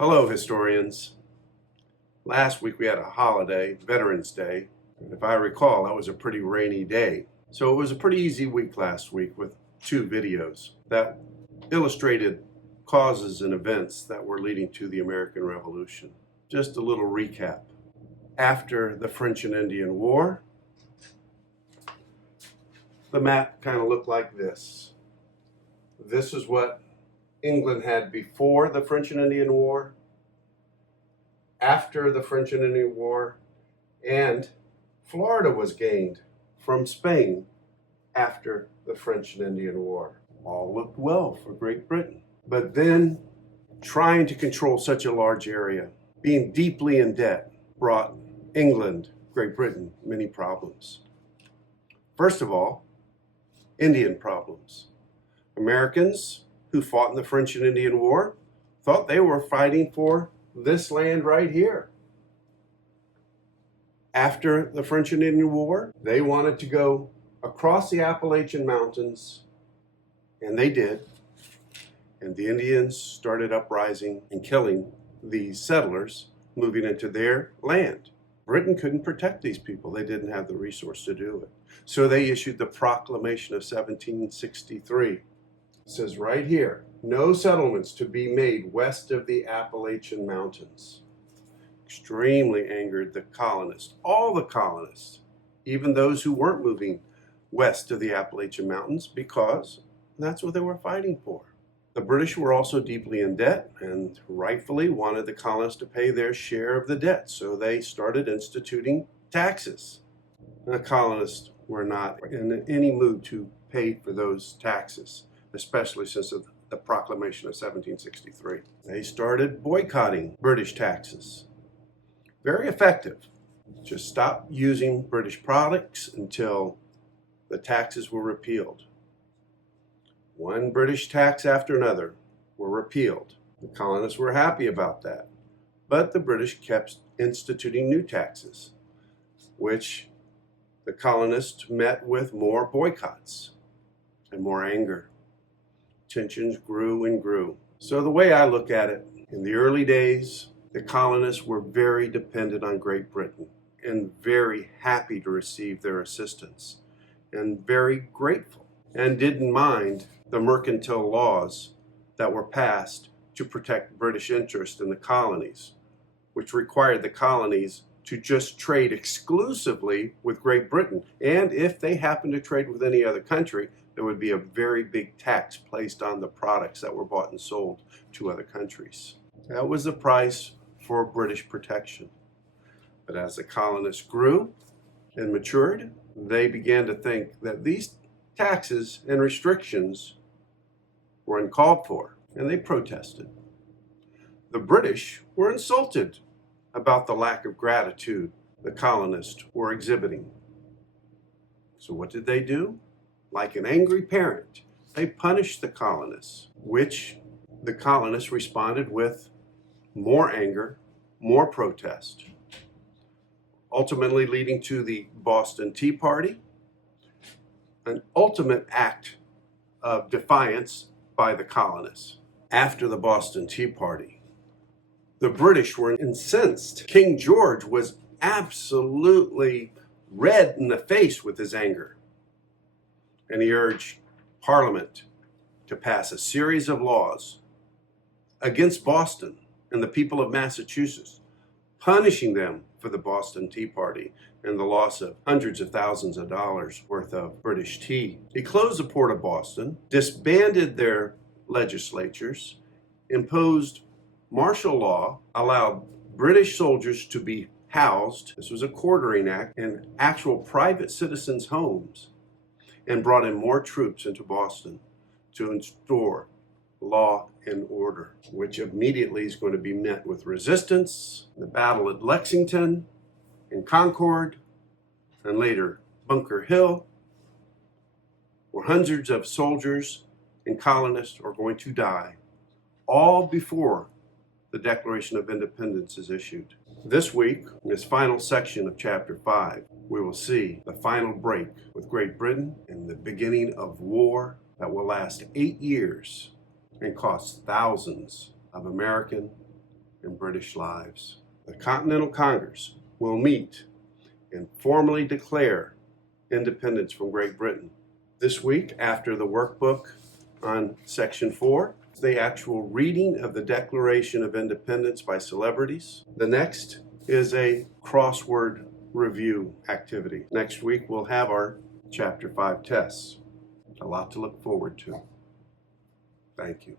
Hello, historians. Last week we had a holiday, Veterans Day, and if I recall, that was a pretty rainy day. So it was a pretty easy week last week with two videos that illustrated causes and events that were leading to the American Revolution. Just a little recap. After the French and Indian War, the map kind of looked like this. This is what England had before the French and Indian War, after the French and Indian War, and Florida was gained from Spain after the French and Indian War. All looked well for Great Britain. But then, trying to control such a large area, being deeply in debt, brought England, Great Britain, many problems. First of all, Indian problems. Americans who fought in the French and Indian War thought they were fighting for this land right here. After the French and Indian War, they wanted to go across the Appalachian Mountains, and they did. And the Indians started uprising and killing the settlers moving into their land. Britain couldn't protect these people. They didn't have the resource to do it. So they issued the Proclamation of 1763. It says right here, no settlements to be made west of the Appalachian Mountains. Extremely angered the colonists, all the colonists, even those who weren't moving west of the Appalachian Mountains, because that's what they were fighting for. The British were also deeply in debt and rightfully wanted the colonists to pay their share of the debt, so they started instituting taxes. And the colonists were not in any mood to pay for those taxes, especially since the Proclamation of 1763. They started boycotting British taxes. Very effective. Just stop using British products until the taxes were repealed. One British tax after another were repealed. The colonists were happy about that. But the British kept instituting new taxes, which the colonists met with more boycotts and more anger. Tensions grew and grew. So the way I look at it, in the early days, the colonists were very dependent on Great Britain and very happy to receive their assistance and very grateful and didn't mind the mercantile laws that were passed to protect British interest in the colonies, which required the colonies to just trade exclusively with Great Britain. And if they happened to trade with any other country, there would be a very big tax placed on the products that were bought and sold to other countries. That was the price for British protection. But as the colonists grew and matured, they began to think that these taxes and restrictions were uncalled for, and they protested. The British were insulted about the lack of gratitude the colonists were exhibiting. So what did they do? Like an angry parent, they punished the colonists, which the colonists responded with more anger, more protest, ultimately leading to the Boston Tea Party, an ultimate act of defiance by the colonists. After the Boston Tea Party, the British were incensed. King George was absolutely red in the face with his anger. And he urged Parliament to pass a series of laws against Boston and the people of Massachusetts, punishing them for the Boston Tea Party and the loss of hundreds of thousands of dollars worth of British tea. He closed the port of Boston, disbanded their legislatures, imposed martial law, allowed British soldiers to be housed, this was a quartering act, in actual private citizens' homes, and brought in more troops into Boston to restore law and order, which immediately is going to be met with resistance. The battle at Lexington and Concord, and later Bunker Hill, where hundreds of soldiers and colonists are going to die, all before the Declaration of Independence is issued. This week, in this final section of Chapter 5, we will see the final break with Great Britain and the beginning of war that will last 8 years and cost thousands of American in British lives. The Continental Congress will meet and formally declare independence from Great Britain. This week, after the workbook on Section 4, the actual reading of the Declaration of Independence by celebrities. The next is a crossword review activity. Next week, we'll have our Chapter 5 tests. A lot to look forward to. Thank you.